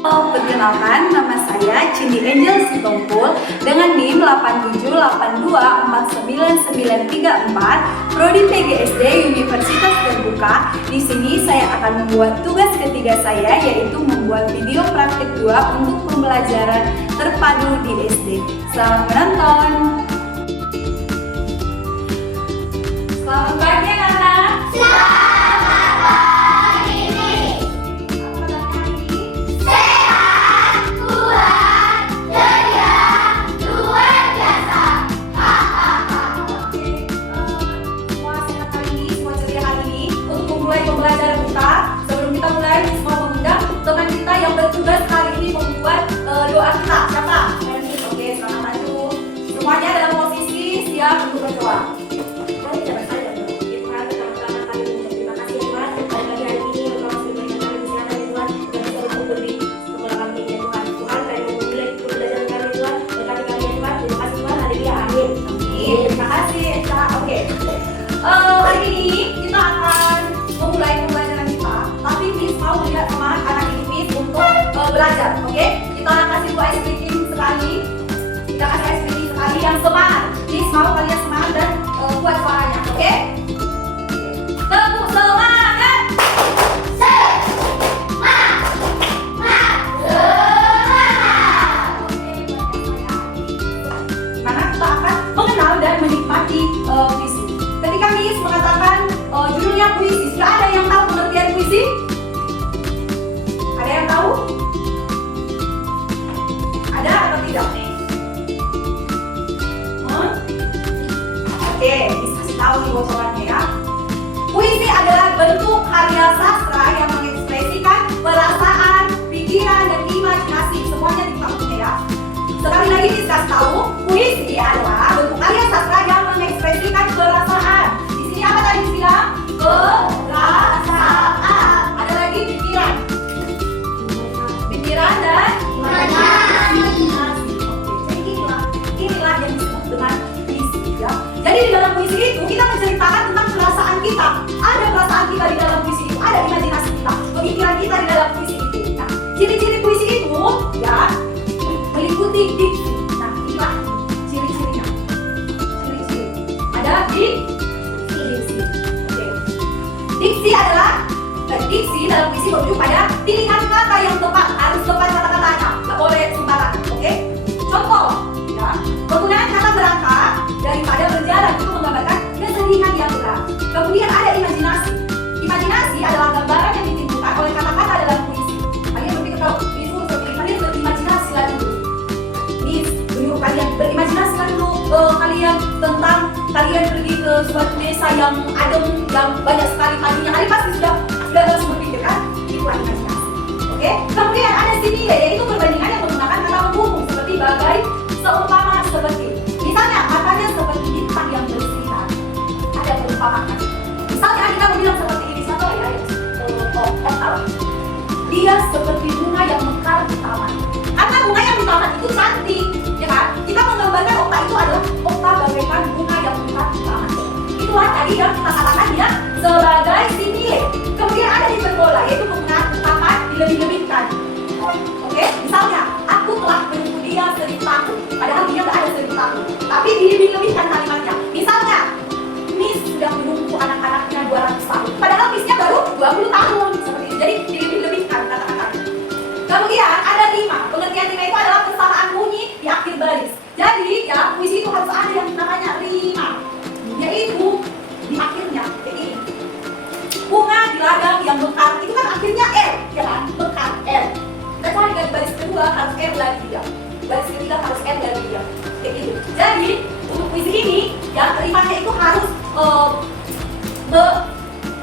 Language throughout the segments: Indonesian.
Perkenalkan, nama saya Cindy Angel Sitompul dengan NIM 87824994, Prodi PGSD Universitas Terbuka. Di sini saya akan membuat tugas ketiga saya, yaitu membuat video praktik 2 untuk pembelajaran terpadu di SD. Selamat menonton. Selamat pagi anak-anak. Pembelajaran kita, sebelum kita mulai, semua mengundang teman kita yang bertugas hari ini membuat doa kita. Siapa? Oke, selamat maju. Semuanya dalam posisi siap untuk berdoa. Mari kita bersama. Tuhan, pertama-tama kami mengucap terima kasih ya Tuhan. Pada pagi hari ini Engkau masih memberikan kami kesehatan ya Tuhan, dan bisa untuk berdiri kepulauan kami ya Tuhan. Tuhan, kami memulai pembelajaran kami Tuhan, berkati kami ya Tuhan. Terima kasih Tuhan. Haleluya. Amin. Terima kasih, Eka. Oke. Hari ini kita akan memulai pembelajaran kita, tapi Miss mau lihat semangat anak ini Miss untuk belajar, oke? Kita kasih dua speaking sekali, kita kasih speaking sekali yang semangat. Miss mau kalian semangat dan buat suaranya, oke? Tepuk semangat! Mana kita akan mengenal dan menikmati puisi. Ketika Miss mengatakan judulnya puisi, sudah ada yang tahu pengertian puisi? Ada yang tahu? Ada atau tidak? Oke, Miss kasih tahu nih bocorannya ya. Puisi adalah bentuk karya sastra yang mengekspresikan perasaan, pikiran, dan imajinasi. Semuanya dipakai ya. Sekali lagi Miss kasih tahu, puisi adalah bentuk karya sastra yang mengekspresikan perasaan. Di sini apa tadi bilang? Perasaan. Ada lagi pikiran. Pikiran dan imajinasi. Oke, jadi inilah yang disebut dengan puisi ya. Jadi di dalam puisi itu kita menceritakan tentang perasaan kita. Ada perasaan kita di dalam puisi itu, ada imajinasi kita, pemikiran kita di dalam puisi itu ya. Ciri-ciri puisi itu ya meliputi diksi. Nah, inilah ciri-cirinya. Ciri-ciri. Ada diksi. Oke. Diksi adalah diksi dalam puisi merujuk pada pilihan kata yang tepat, harus tepat kata-katanya, nggak boleh sembarangan. Oke. Contoh, ya, penggunaan kata berangkat daripada berjalan itu menggambarkan kesedihan yang berat. Kemudian ada imajinasi. Imajinasi adalah gambaran yang ditimbulkan oleh kata-kata dalam puisi. Kalian berpikir kalau itu seperti kalian berimajinasi lah dulu. Miss menyuruh kalian berimajinasi lah dulu kalian tentang kalian pergi ke suatu desa yang adem, yang banyak sekali paginya. Kalian pasti sudah langsung berpikir kan? Itu imajinasi. Oke? Kemudian ada simile, yaitu perbandingan yang menggunakan kata menghubung seperti bagai, seumpama, seperti. Misalnya katanya seperti bintang yang bersinar. Ada perumpamaan. Misalnya kita bilang seperti ini, contoh ya, dia seperti bunga yang mekar di taman. Karena bunga yang di taman itu cantik, ya kan? Kita menggambarkan okta itu adalah okta bagaikan bunga yang mekar di taman. Itulah tadi yang kita katakan dia sebagai simile. Kemudian ada hiperbola, yaitu penggunaan ungkapan dilebih-lebihkan. Oke, misalnya aku telah menunggu dia 1000 tahun, padahal dia nggak ada 1000 tahun, tapi dilebih-lebihkan kalimatnya. Misalnya, Miss sudah menunggu anak-anaknya 200 tahun, padahal Missnya baru 20 tahun. Seperti itu, jadi dilebih-lebihkan kata-katanya. Kemudian ada rima. Pengertian rima itu adalah kesamaan bunyi di akhir baris. Jadi ya, puisi itu harus ada yang namanya rima, yaitu di akhirnya. Jadi bunga di ladang yang mekar itu kan akhirnya R, ya kan? Mekar R. Kita cari dari baris kedua harus R lagi dia. Baris ketiga harus R lagi dia. Kayak gitu. Jadi untuk puisi ini ya rimanya itu harus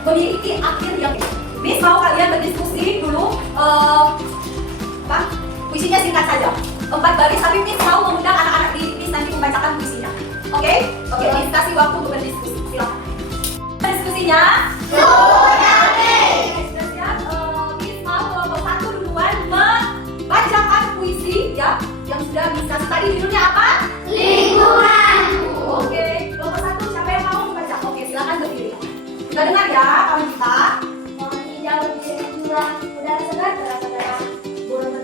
memiliki akhir yang. Miss mau kalian berdiskusi dulu. Puisinya singkat saja, 4 baris, tapi Miss mau mengundang anak-anak di Miss nanti membacakan puisinya. Oke? Oke, Miss kasih waktu untuk berdiskusi. Silakan. Diskusinya. Miss mau kelompok 1 duluan membacakan puisi ya yang sudah Miss kasih tadi. Judulnya apa? Lingkunganku. Oke, kelompok 1 siapa yang mau membaca? Oke, silakan berdiri. Kita dengar ya kawan kita. Mohon hijau di udara segar, udara burung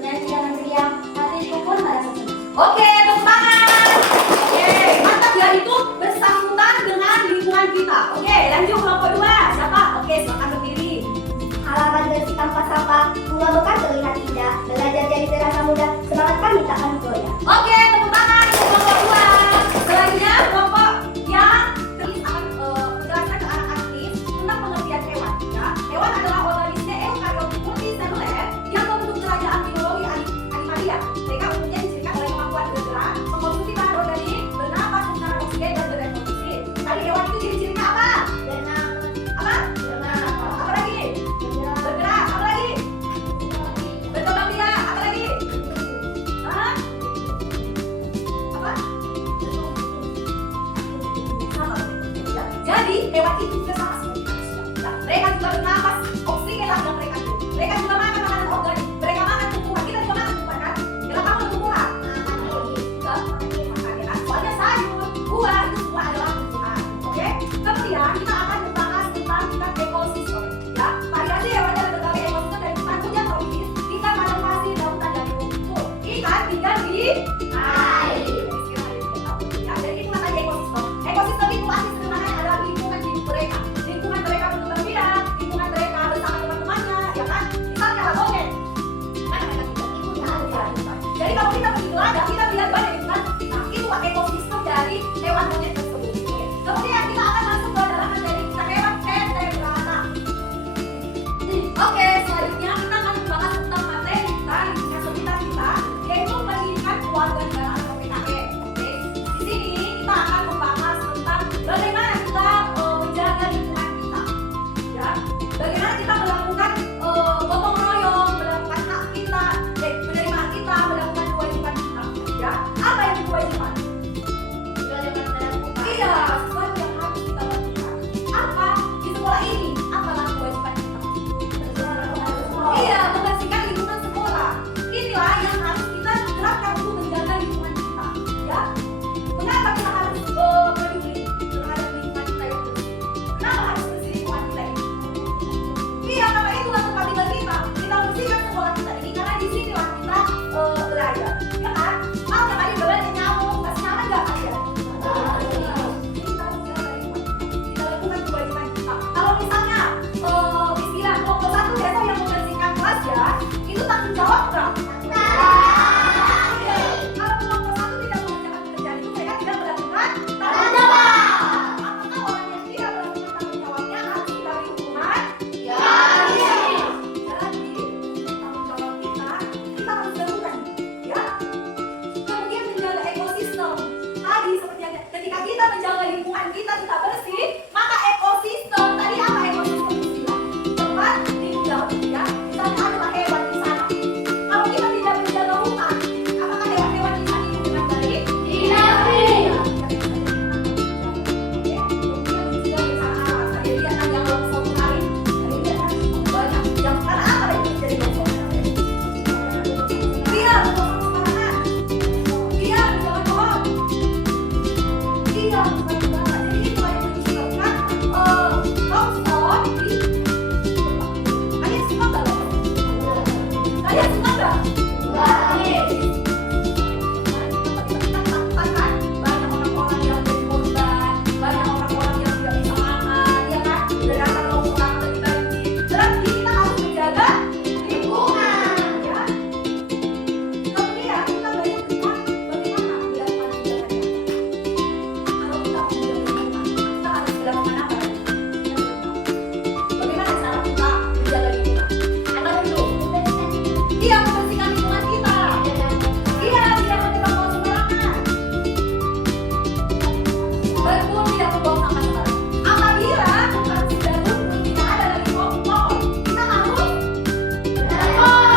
Iya, membersihkan lingkungan kita. Iya, tidak membuang sampah sembarangan. Betul, tidak membuang sampah sembarangan. Apabila tempat sudah rumput tidak ada lagi pohon, kita harus reboising.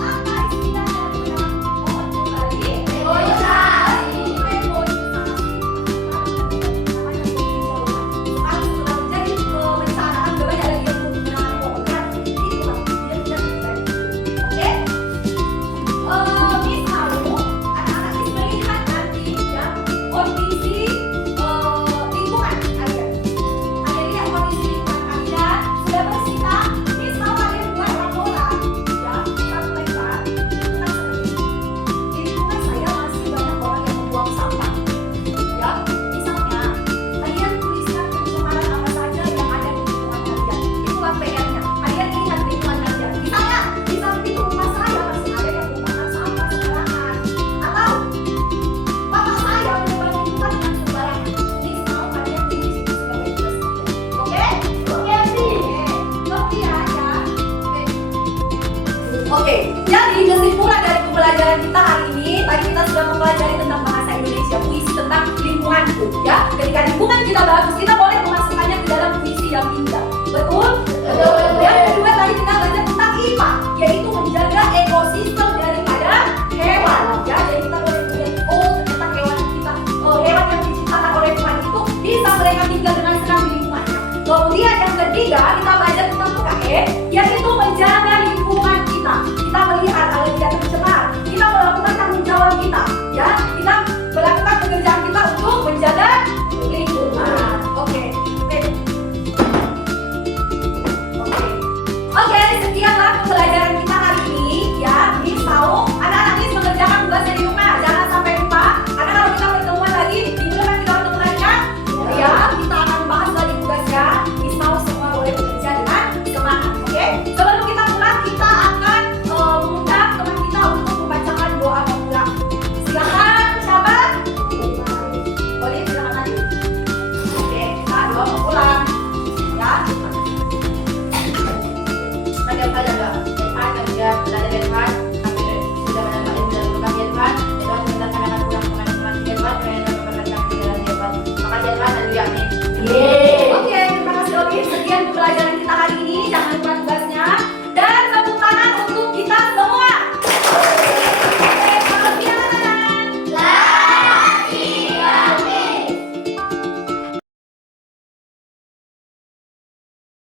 Apa istilahnya dengan pohon kembali? Reboisasi. Sekarang setelah menjadi kebencanaan, udah banyak lagi yang menggunakan pohon kan? Itu lah, dia tidak terjadi. Oke? Miss mau anak-anak Miss melihat nanti ya kondisi lingkungan kalian. Kalian lihat kondisi lingkungan kalian sudah bersih kan? Miss mau kalian buat laporan ya satu lembar tentang seperti ini. Di lingkungan saya masih banyak orang yang membuang sampah. Ya, misalnya kalian tuliskan pencemaran apa saja yang ada di lingkungan kalian. Itulah PR-nya. Kalian lihat lingkungan kalian. Misalnya di samping rumah saya masih ada yang membuang sampah sembarangan. Atau bapak saya menyebarkan lingkungan dengan sembarangan. Miss mau kalian tulis itu sebagai tugas kalian. Oke? Oke, Miss. Kemudian ya. Oke, jadi kesimpulan dari pembelajaran kita hari ini, tadi kita sudah mempelajari tentang bahasa Indonesia, puisi tentang lingkunganku, ya. Ketika lingkungan kita bagus, kita boleh